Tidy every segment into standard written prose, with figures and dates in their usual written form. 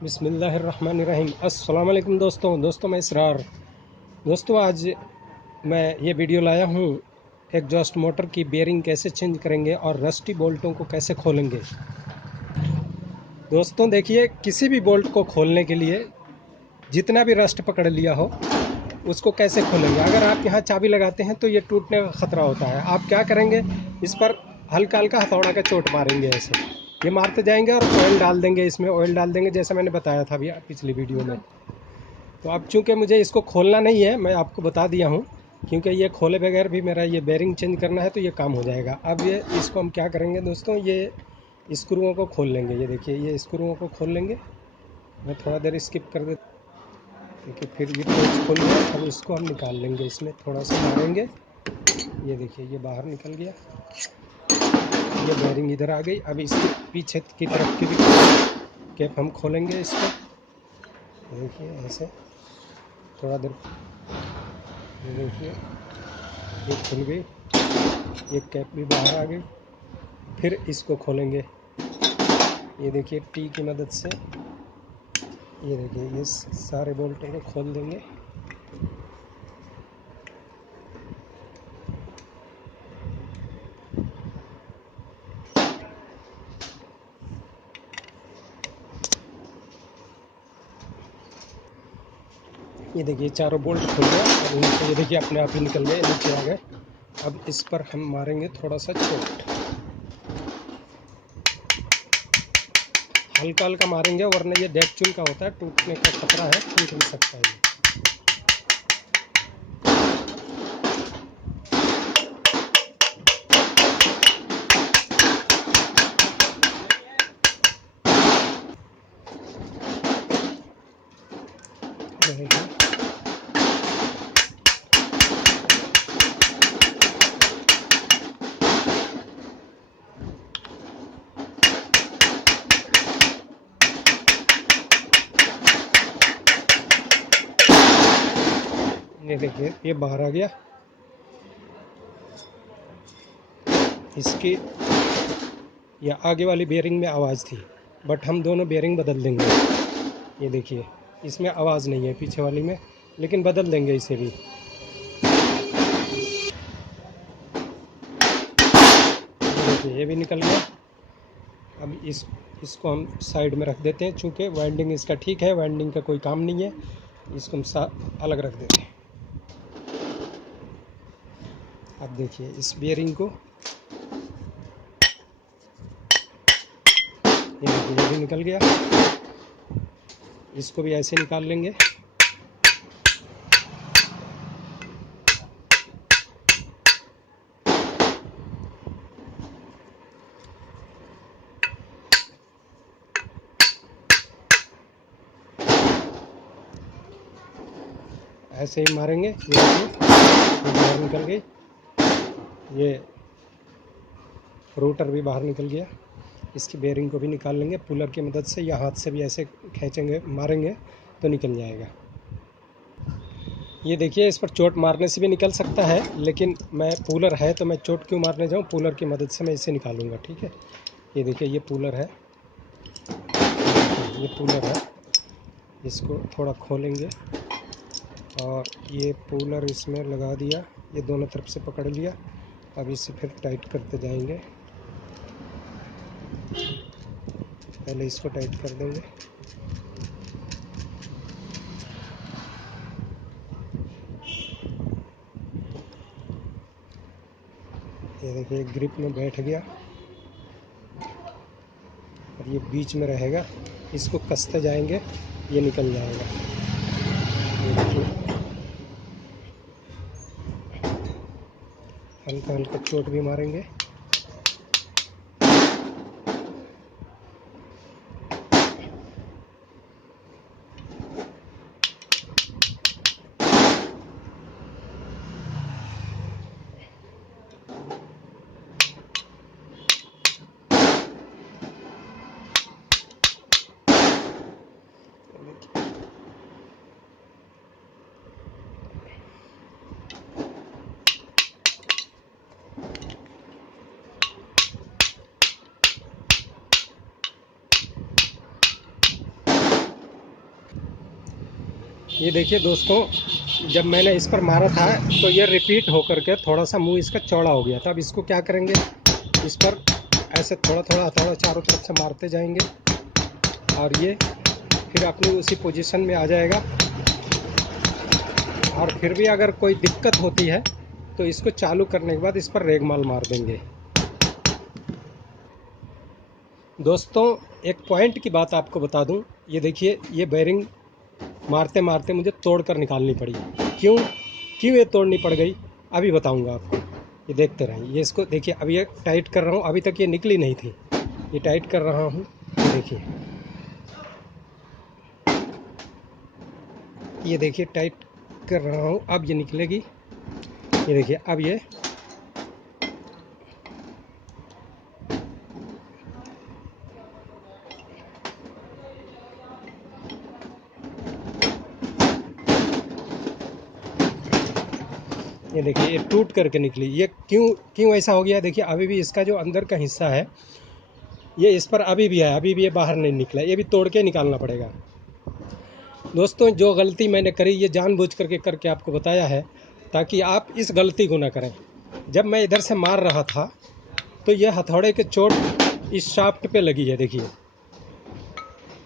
बिस्मिल्लाहिर्रहमानिर्रहीम। अस्सलाम वालेकुम दोस्तों मैं इसरार। दोस्तों आज मैं ये वीडियो लाया हूँ एग्जॉस्ट मोटर की बेयरिंग कैसे चेंज करेंगे और रस्टी बोल्टों को कैसे खोलेंगे। दोस्तों देखिए, किसी भी बोल्ट को खोलने के लिए जितना भी रस्ट पकड़ लिया हो उसको कैसे खोलेंगे। अगर आप यहाँ चाबी लगाते हैं तो ये टूटने का ख़तरा होता है। आप क्या करेंगे, इस पर हल्का हल्का हथौड़ा का चोट मारेंगे। ऐसे ये मारते जाएंगे और ऑयल डाल देंगे, इसमें ऑयल डाल देंगे जैसा मैंने बताया था अभी पिछली वीडियो में। तो अब चूँकि मुझे इसको खोलना नहीं है, मैं आपको बता दिया हूँ, क्योंकि ये खोले बगैर भी मेरा ये बेयरिंग चेंज करना है तो ये काम हो जाएगा। अब ये इसको हम क्या करेंगे दोस्तों, ये स्क्रूओं को खोल लेंगे। ये देखिए, ये स्क्रूओं को खोल लेंगे। मैं थोड़ा देर स्किप कर देता। देखिए फिर ये पेच खोल गया। अब इसको हम निकाल लेंगे, इसमें थोड़ा सा मारेंगे। ये देखिए ये बाहर निकल गया, ये बेयरिंग इधर आ गई। अब इसके पीछे की तरफ की भी कैप हम खोलेंगे इसको। देखिए ऐसे थोड़ा देर, ये देखिए ये खुल गई, ये कैप भी बाहर आ गई। फिर इसको खोलेंगे। ये देखिए टी की मदद से, ये देखिए ये सारे बोल्टों को खोल देंगे। ये देखिए चारों बोल्ट खुल गए और इनसे ये देखिए अपने आप ही निकल गए, नीचे आ गए। अब इस पर हम मारेंगे थोड़ा सा चोट, हल्का हल्का मारेंगे, वरना ये डेड चुन का होता है, टूटने का खतरा है, टूट भी सकता है ये देखिए ये बाहर आ गया। इसकी या आगे वाली बेयरिंग में आवाज़ थी, बट हम दोनों बेयरिंग बदल देंगे। ये देखिए इसमें आवाज़ नहीं है पीछे वाली में, लेकिन बदल देंगे इसे भी। देखिए ये भी निकल गया। अब इसको हम साइड में रख देते हैं, चूँकि वाइंडिंग इसका ठीक है, वाइंडिंग का कोई काम नहीं है। इसको हम अलग रख देते हैं। अब देखिए इस बेयरिंग को, ये देखिए ये भी निकल गया। इसको भी ऐसे निकाल लेंगे। ऐसे ही मारेंगे। ये देखिए ये बाहर निकल गई, ये रोटर भी बाहर निकल गया। इसकी बेयरिंग को भी निकाल लेंगे पुलर की मदद से, या हाथ से भी ऐसे खींचेंगे, मारेंगे तो निकल जाएगा। ये देखिए इस पर चोट मारने से भी निकल सकता है, लेकिन मैं पुलर है तो मैं चोट क्यों मारने जाऊँ, पुलर की मदद से मैं इसे निकालूंगा। ठीक है, ये देखिए ये पुलर है, ये पुलर है। इसको थोड़ा खोलेंगे और ये पुलर इसमें लगा दिया, ये दोनों तरफ से पकड़ लिया। अब इसे फिर टाइट करते जाएंगे। पहले इसको टाइट कर देंगे। ये देखिए ग्रिप में बैठ गया और ये बीच में रहेगा। इसको कसते जाएंगे, ये निकल जाएगा। ये देखिए हल्का हल्का चोट भी मारेंगे। ये देखिए दोस्तों, जब मैंने इस पर मारा था तो ये रिपीट होकर के थोड़ा सा मुंह इसका चौड़ा हो गया था। अब इसको क्या करेंगे, इस पर ऐसे थोड़ा थोड़ा थोड़ा चारों तरफ से मारते जाएंगे और ये फिर अपनी उसी पोजीशन में आ जाएगा। और फिर भी अगर कोई दिक्कत होती है तो इसको चालू करने के बाद इस पर रेगमाल मार देंगे। दोस्तों, एक पॉइंट की बात आपको बता दूं, ये देखिए ये बेरिंग मारते मारते मुझे तोड़ कर निकालनी पड़ी। क्यों क्यों ये तोड़नी पड़ गई, अभी बताऊंगा आपको। ये देखते रहें। ये इसको देखिए, अभी ये टाइट कर रहा हूँ, अभी तक ये निकली नहीं थी। ये टाइट कर रहा हूँ, ये देखिए टाइट कर रहा हूँ, अब ये निकलेगी। ये देखिए अब ये देखिए ये टूट करके निकली। ये क्यों क्यों ऐसा हो गया, देखिए अभी भी इसका जो अंदर का हिस्सा है ये इस पर अभी भी है, अभी भी ये बाहर नहीं निकला। ये भी तोड़ के निकालना पड़ेगा। दोस्तों, जो गलती मैंने करी ये जानबूझ करके आपको बताया है, ताकि आप इस गलती को ना करें। जब मैं इधर से मार रहा था तो ये हथौड़े के चोट इस शाफ्ट पे लगी है। देखिए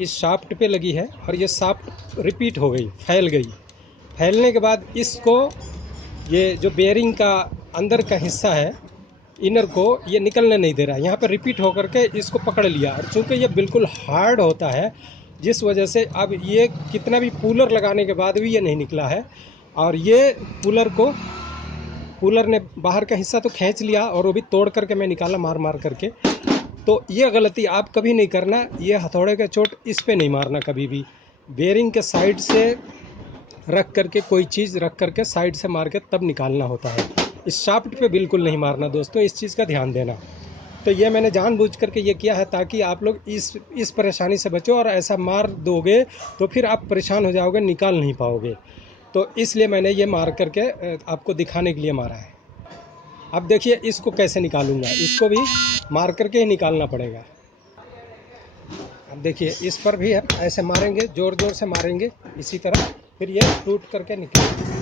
इस शाफ्ट पे लगी है और ये शाफ्ट रिपीट हो गई, फैल गई। फैलने के बाद इसको, ये जो बेयरिंग का अंदर का हिस्सा है इनर को, ये निकलने नहीं दे रहा है। यहाँ पर रिपीट होकर के इसको पकड़ लिया और चूंकि ये बिल्कुल हार्ड होता है, जिस वजह से अब ये कितना भी पुलर लगाने के बाद भी ये नहीं निकला है। और ये पुलर ने बाहर का हिस्सा तो खींच लिया और वो भी तोड़ करके मैं निकाला मार मार करके। तो ये गलती आप कभी नहीं करना। ये हथौड़े का चोट इस पे नहीं मारना कभी भी। बेयरिंग के साइड से रख करके, कोई चीज़ रख करके साइड से मार के तब निकालना होता है। इस शाफ्ट पे बिल्कुल नहीं मारना दोस्तों, इस चीज़ का ध्यान देना। तो ये मैंने जानबूझ करके ये किया है ताकि आप लोग इस परेशानी से बचो। और ऐसा मार दोगे तो फिर आप परेशान हो जाओगे, निकाल नहीं पाओगे। तो इसलिए मैंने ये मार करके आपको दिखाने के लिए मारा है। अब देखिए इसको कैसे निकालूंगा, इसको भी मार करके ही निकालना पड़ेगा। अब देखिए इस पर भी हम ऐसे मारेंगे, ज़ोर ज़ोर से मारेंगे इसी तरह, फिर ये टूट करके निकलेगा।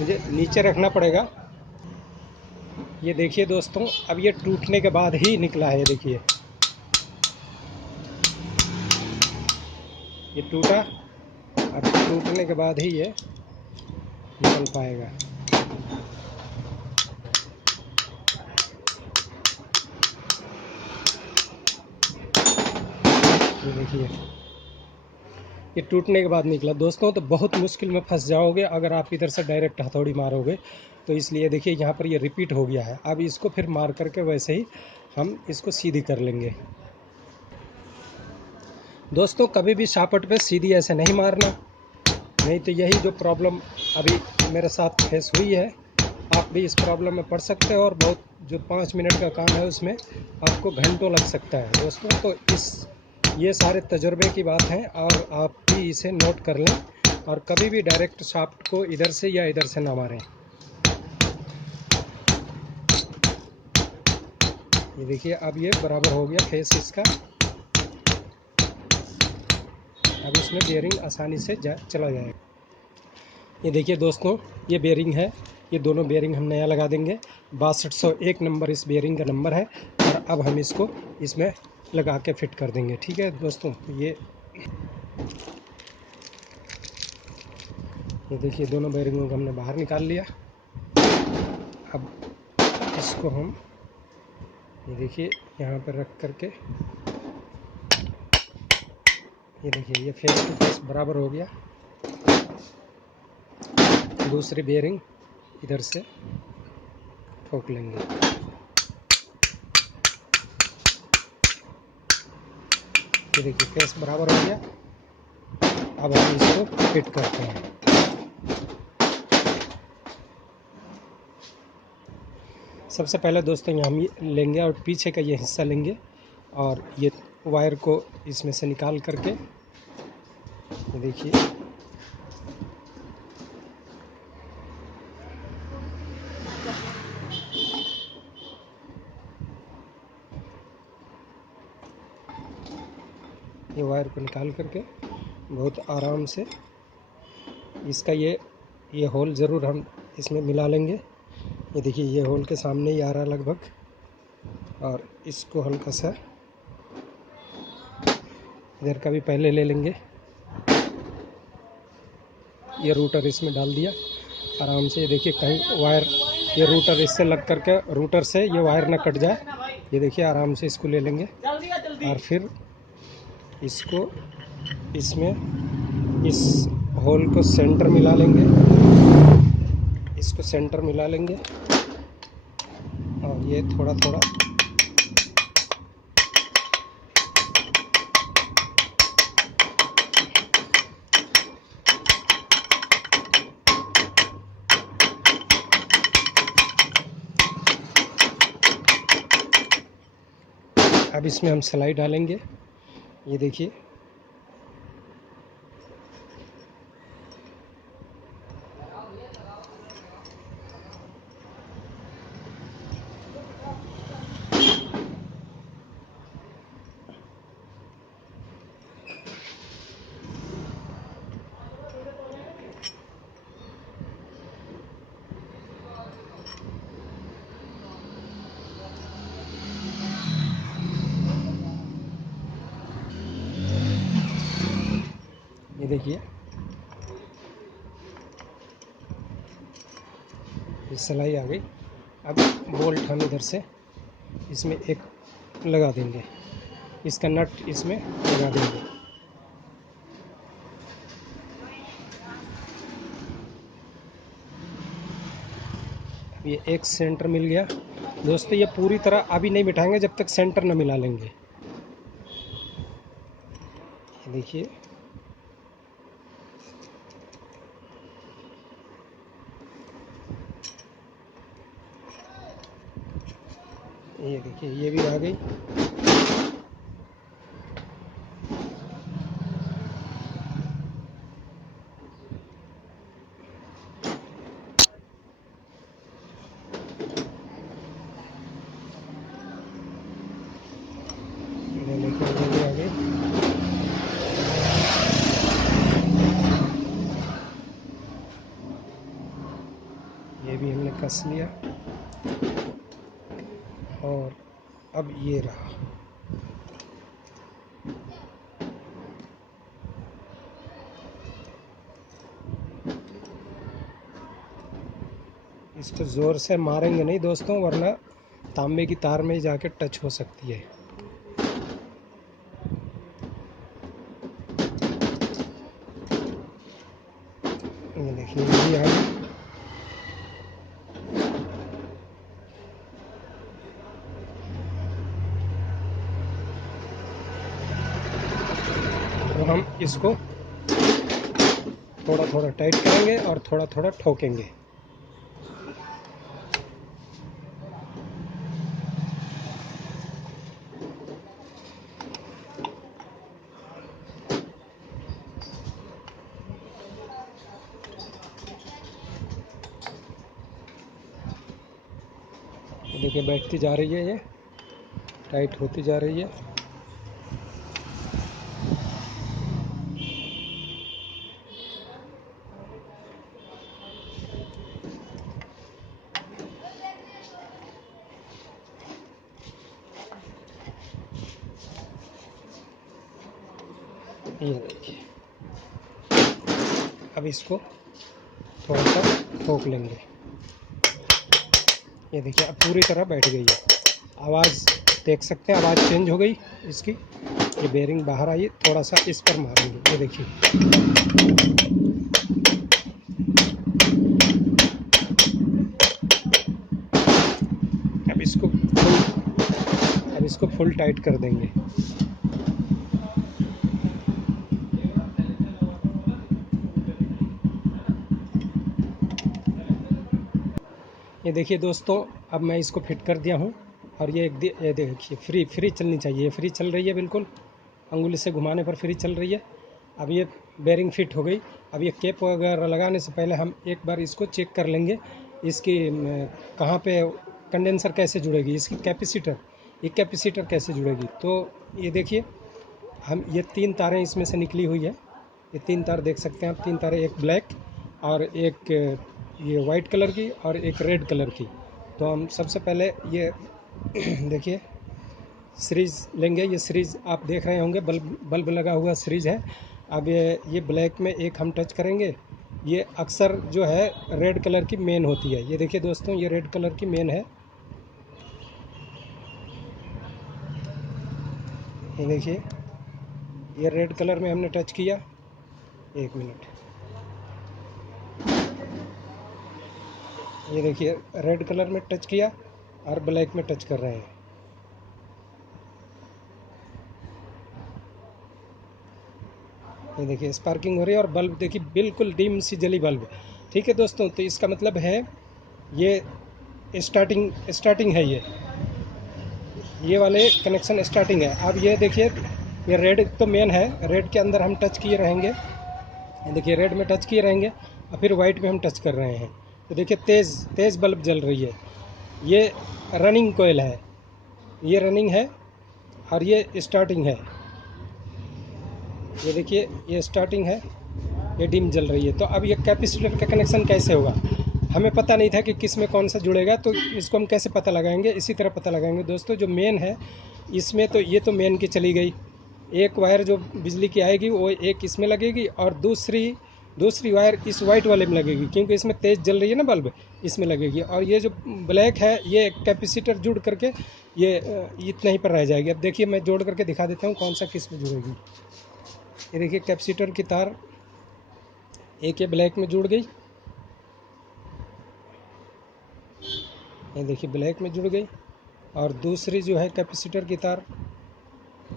मुझे नीचे रखना पड़ेगा। ये देखिए दोस्तों, अब ये टूटने के बाद ही निकला है। देखिए ये टूटा, अब टूटने के बाद ही ये निकल पाएगा। ये देखिए ये टूटने के बाद निकला। दोस्तों, तो बहुत मुश्किल में फंस जाओगे अगर आप इधर से डायरेक्ट हथौड़ी मारोगे। तो इसलिए देखिए यहाँ पर ये रिपीट हो गया है। अब इसको फिर मार करके वैसे ही हम इसको सीधी कर लेंगे। दोस्तों, कभी भी शापट पे सीधी ऐसे नहीं मारना, नहीं तो यही जो प्रॉब्लम अभी मेरे साथ फेस हुई है, आप भी इस प्रॉब्लम में पड़ सकते हो। और बहुत जो 5 मिनट का काम है उसमें आपको घंटों लग सकता है दोस्तों। तो ये सारे तजुर्बे की बात है और आप भी इसे नोट कर लें। और कभी भी डायरेक्ट शाफ्ट को इधर से या इधर से ना मारें। ये देखिए अब ये बराबर हो गया फेस इसका। अब इसमें बेयरिंग आसानी से चला जाएगा। ये देखिए दोस्तों, ये बेयरिंग है। ये दोनों बेयरिंग हम नया लगा देंगे। 6201 नंबर इस बेयरिंग का नंबर है। और अब हम इसको इसमें लगा के फिट कर देंगे। ठीक है दोस्तों, ये देखिए दोनों बेयरिंगों को हमने बाहर निकाल लिया। अब इसको हम ये देखिए यहाँ पर रख करके, ये देखिए ये फेस टू फेस बराबर हो गया। दूसरी बेयरिंग इधर से ठोक लेंगे। ये देखिए फेस बराबर हो गया। अब हम इसको फिट करते हैं। सबसे पहले दोस्तों यहाँ हम ये लेंगे और पीछे का ये हिस्सा लेंगे और ये वायर को इसमें से निकाल करके, ये देखिए ये वायर को निकाल करके बहुत आराम से इसका ये होल ज़रूर हम इसमें मिला लेंगे। ये देखिए ये होल के सामने ही आ रहा लगभग, और इसको हल्का सा इधर का भी पहले ले लेंगे। ये रूटर इसमें डाल दिया आराम से। ये देखिए कहीं वायर, ये रूटर इससे लग करके रूटर से ये वायर ना कट जाए। ये देखिए आराम से इसको ले लेंगे और फिर इसको इसमें इस होल को सेंटर मिला लेंगे, इसको सेंटर मिला लेंगे और ये थोड़ा थोड़ा अब इसमें हम सिलाई डालेंगे। ये देखिए ये देखिए ये सिलाई आ गई। अब बोल्ट हम इधर से इसमें एक लगा देंगे, इसका नट इसमें लगा देंगे। अब ये एक सेंटर मिल गया दोस्तों। ये पूरी तरह अभी नहीं बिठाएंगे जब तक सेंटर न मिला लेंगे। देखिए ये देखिए ये भी आ गई। ये देखिए ये भी आ गई। ये भी हमने कस लिया और अब ये रहा। इसको ज़ोर से मारेंगे नहीं दोस्तों, वरना तांबे की तार में जाके टच हो सकती है। ये देखिए ये भी आ गई। तो हम इसको थोड़ा थोड़ा टाइट करेंगे और थोड़ा थोड़ा ठोकेंगे। देखिए बैठती जा रही है, ये टाइट होती जा रही है। ये देखिए अब इसको थोड़ा सा ठोक लेंगे। ये देखिए अब पूरी तरह बैठ गई है। आवाज़ देख सकते हैं, आवाज़ चेंज हो गई इसकी। ये बेरिंग बाहर आई, थोड़ा सा इस पर मारेंगे। ये देखिए अब इसको फुल टाइट कर देंगे। ये देखिए दोस्तों अब मैं इसको फिट कर दिया हूँ और ये ये देखिए फ्री चलनी चाहिए। फ्री चल रही है, बिल्कुल अंगुली से घुमाने पर फ्री चल रही है। अब ये बेरिंग फिट हो गई। अब ये कैप वगैरह लगाने से पहले हम एक बार इसको चेक कर लेंगे, इसकी कहाँ पे कंडेंसर कैसे जुड़ेगी, इसकी कैपेसिटर, ये कैपेसिटर कैसे जुड़ेगी। तो ये देखिए हम ये 3 तारें इसमें से निकली हुई है। ये 3 तार देख सकते हैं आप, 3 तारें, एक ब्लैक और एक ये वाइट कलर की और एक रेड कलर की। तो हम सबसे पहले ये देखिए सीरीज़ लेंगे। ये सीरीज़ आप देख रहे होंगे, बल्ब बल्ब लगा हुआ सीरीज़ है। अब ये ब्लैक में एक हम टच करेंगे। ये अक्सर जो है रेड कलर की मेन होती है। ये देखिए दोस्तों, ये रेड कलर की मेन है। ये देखिए, ये रेड कलर में हमने टच किया। एक मिनट, ये देखिए रेड कलर में टच किया और ब्लैक में टच कर रहे हैं। ये देखिए स्पार्किंग हो रही है और बल्ब देखिए बिल्कुल डिम सी जली बल्ब। ठीक है दोस्तों, तो इसका मतलब है ये स्टार्टिंग है। ये वाले कनेक्शन स्टार्टिंग है। अब ये देखिए, ये रेड तो मेन है, रेड के अंदर हम टच किए रहेंगे। देखिए रेड में टच किए रहेंगे और फिर वाइट में हम टच कर रहे हैं। तो देखिए तेज़ तेज़ बल्ब जल रही है। ये रनिंग कोयल है, ये रनिंग है और ये स्टार्टिंग है। ये देखिए ये स्टार्टिंग है, ये डिम जल रही है। तो अब ये कैपेसिटर का कनेक्शन कैसे होगा, हमें पता नहीं था कि किस में कौन सा जुड़ेगा। तो इसको हम कैसे पता लगाएंगे, इसी तरह पता लगाएंगे दोस्तों। जो मेन है इसमें, तो ये तो मेन की चली गई। एक वायर जो बिजली की आएगी वो एक इसमें लगेगी और दूसरी वायर इस वाइट वाले में लगेगी, क्योंकि इसमें तेज़ जल रही है ना बल्ब, इसमें लगेगी। और ये जो ब्लैक है ये कैपेसिटर जुड़ करके ये इतना ही पर रह जाएगी। अब देखिए मैं जोड़ करके दिखा देता हूँ कौन सा किस में जुड़ेगी। ये देखिए कैपेसिटर की तार एक ये ब्लैक में जुड़ गई। ये देखिए ब्लैक में जुड़ गई और दूसरी जो है कैपेसिटर की तार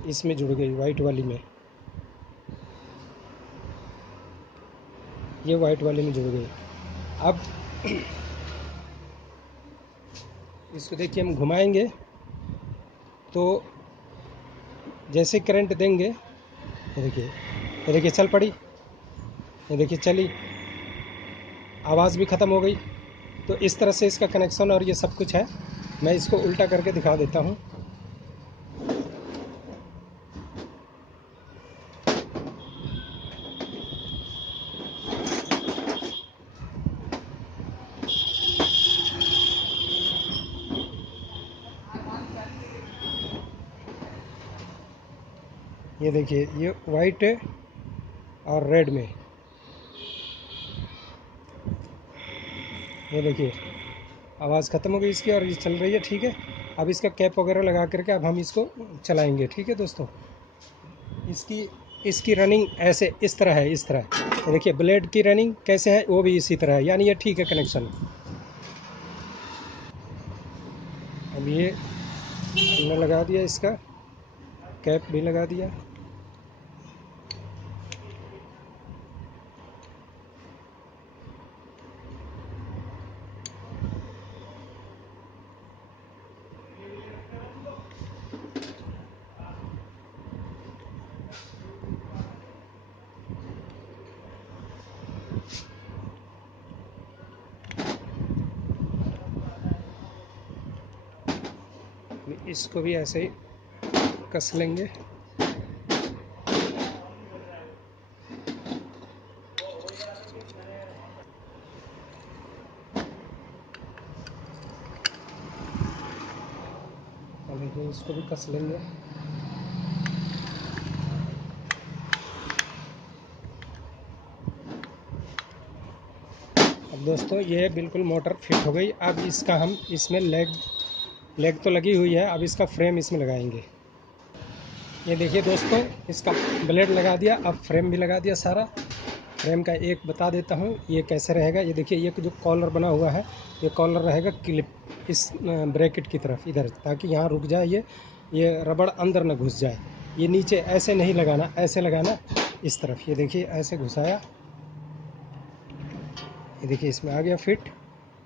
इसमें जुड़ गई, वाइट वाली में। ये वाइट वाले में जुड़ गई। अब इसको देखिए हम घुमाएंगे तो जैसे करंट देंगे, ये देखिए चल पड़ी। ये देखिए चली, आवाज़ भी ख़त्म हो गई। तो इस तरह से इसका कनेक्शन और ये सब कुछ है। मैं इसको उल्टा करके दिखा देता हूँ। ये देखिए ये वाइट और रेड में, ये देखिए आवाज़ ख़त्म हो गई इसकी और ये चल रही है। ठीक है, अब इसका कैप वगैरह लगा करके अब हम इसको चलाएंगे। ठीक है दोस्तों, इसकी इसकी रनिंग ऐसे इस तरह है, इस तरह। ये देखिए ब्लेड की रनिंग कैसे है, वो भी इसी तरह है, यानी ये ठीक है कनेक्शन। अब ये हमने लगा दिया, इसका कैप भी लगा दिया। इसको भी ऐसे ही कस लेंगे। और देखिए इसको भी कस लेंगे। अब दोस्तों ये बिल्कुल मोटर फिट हो गई। अब इसका हम इसमें लेग तो लगी हुई है, अब इसका फ्रेम इसमें लगाएंगे। ये देखिए दोस्तों, इसका ब्लेड लगा दिया, अब फ्रेम भी लगा दिया सारा। फ्रेम का एक बता देता हूँ ये कैसे रहेगा। ये देखिए ये जो कॉलर बना हुआ है, ये कॉलर रहेगा क्लिप इस ब्रैकेट की तरफ इधर, ताकि यहाँ रुक जाए। ये रबड़ अंदर न घुस जाए। ये नीचे ऐसे नहीं लगाना, ऐसे लगाना इस तरफ। ये देखिए ऐसे घुसाया, ये देखिए इसमें आ गया फिट।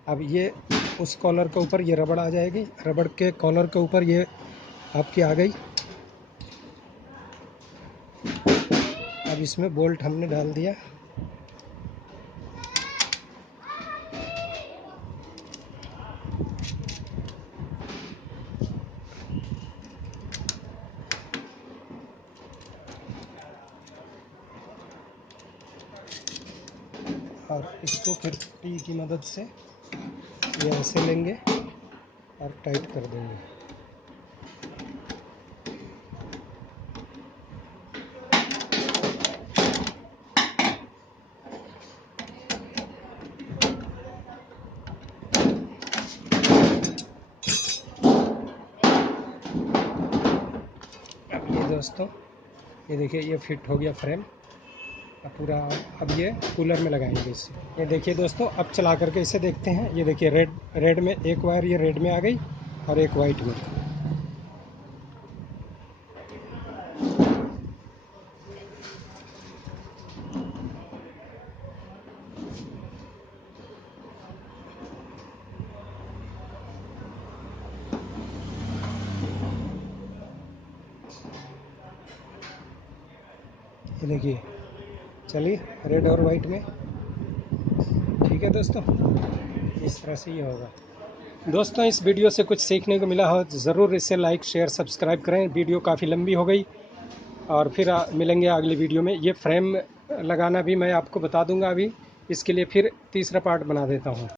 अब ये उस कॉलर के ऊपर ये रबड़ आ जाएगी, रबड़ के कॉलर के ऊपर ये आपकी आ गई। अब इसमें बोल्ट हमने डाल दिया। और इसको फिर टी की मदद से ये ऐसे लेंगे और टाइट कर देंगे। अब ये दोस्तों, ये देखिए ये फिट हो गया फ्रेम पूरा। अब ये कूलर में लगाएंगे इसे। ये देखिए दोस्तों, अब चला करके इसे देखते हैं। ये देखिए रेड में एक वायर ये रेड में आ गई और एक वाइट में। ये देखिए, चलिए रेड और वाइट में। ठीक है दोस्तों, इस तरह से ये होगा। दोस्तों, इस वीडियो से कुछ सीखने को मिला हो तो ज़रूर इसे लाइक शेयर सब्सक्राइब करें। वीडियो काफ़ी लंबी हो गई और फिर मिलेंगे अगली वीडियो में। ये फ्रेम लगाना भी मैं आपको बता दूंगा। अभी इसके लिए फिर तीसरा पार्ट बना देता हूँ।